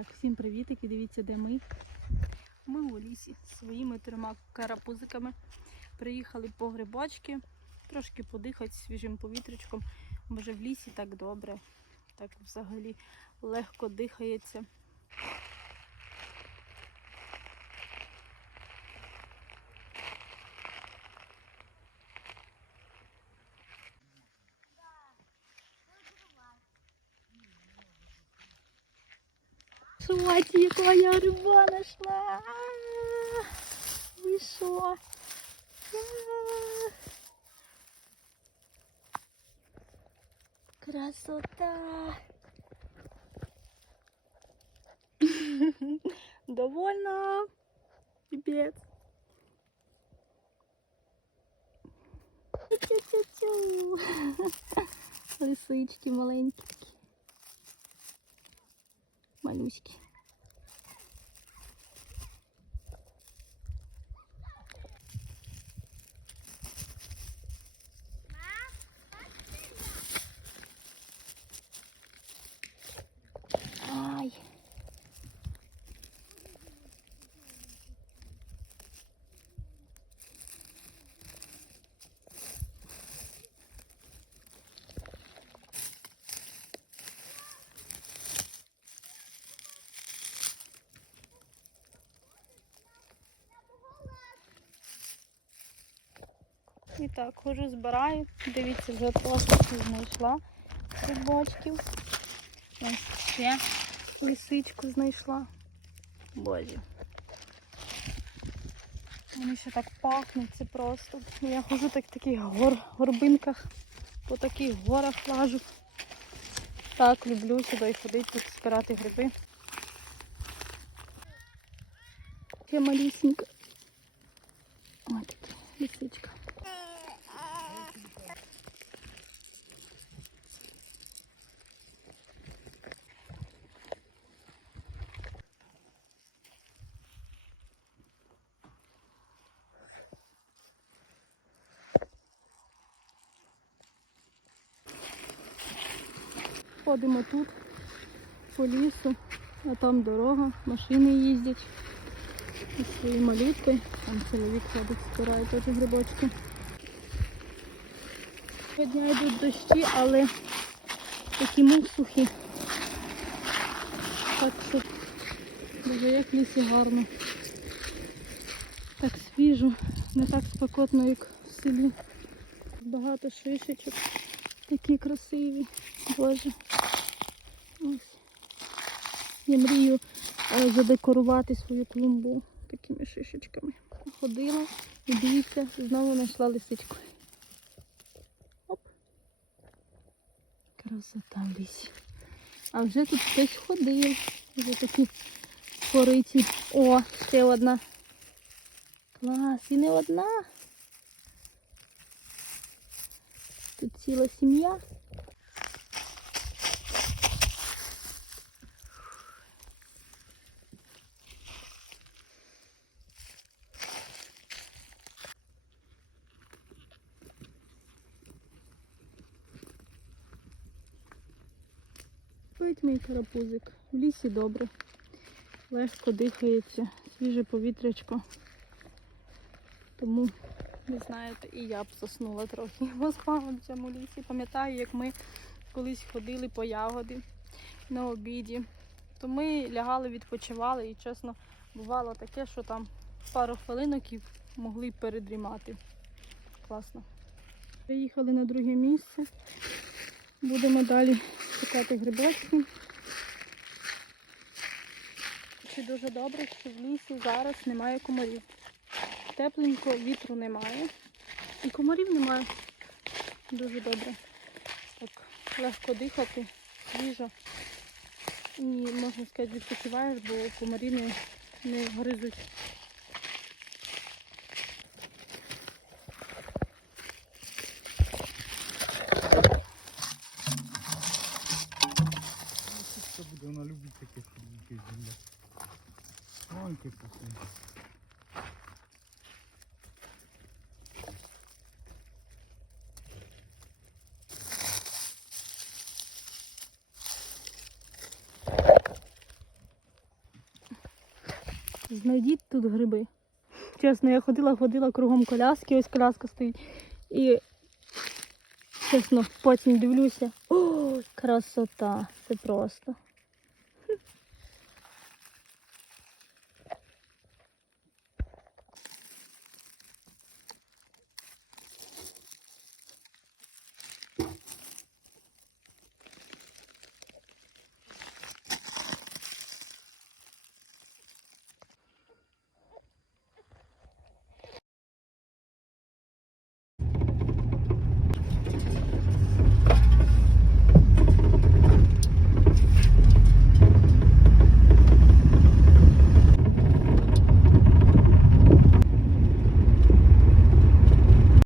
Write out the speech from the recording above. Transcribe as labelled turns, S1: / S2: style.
S1: Так, всім привіт, і дивіться, де ми. Ми у лісі своїми трьома карапузиками. Приїхали по грибочки, трошки подихати свіжим повітрячком. Може в лісі так добре, так взагалі легко дихається. Сваті, яка я риба нашла. А, Ви що? А. Красота. Довольно. Пипец. Тю-тю-тю. Лисички маленькі. такі. Малюськи. І так, хожу збираю. Дивіться, вже трошки знайшла грибочків. Ось ще лисичку знайшла. Боже. Вони ще так пахнуть, це просто. Я ходжу так в таких гор, горбинках, по таких горах лажу. Так, люблю сюди ходити, тут збирати гриби. Ще малюсенька. Ось така лисичка. Ходимо тут по лісу, а там дорога, машини їздять. І свої малютки. Там чоловік ходить, збирає теж грибочки. Сьогодні йдуть дощі, але такі мух сухі. Так що дуже як в лісі гарно. Так свіжо, не так спекотно, як в селі. Багато шишечок. Такі красиві. Боже. Ось. Я мрію е, задекорувати свою клумбу такими шишечками. Ходила і дивіться, знову знайшла лисичку. Оп. Красота в. А вже тут хтось ходив. Вже такі пориті. О, ще одна. Клас, і не одна. Тут ціла сім'я. Спить мій карапузик. В лісі добре. Легко дихається, свіже повітрячко. Тому, ви знаєте, і я б заснула трохи. Поспала в цьому лісі. Пам'ятаю, як ми колись ходили по ягоди на обіді. То ми лягали, відпочивали і чесно, бувало таке, що там пару хвилинок і могли передрімати. Класно. Приїхали на друге місце. Будемо далі шукати грибочки. Чи дуже добре, що в лісі зараз немає комарів. Тепленько, вітру немає. І комарів немає. Дуже добре. Так, легко дихати, свіжо. І можна сказати, відпочиваєш, бо комарі не, не гризуть.
S2: Це любить таке якесь земля. Маленький пухлий.
S1: Знайдіть тут гриби. чесно, я ходила, ходила кругом коляски, ось коляска стоїть. І чесно, потім дивлюся. О, красота! Це просто.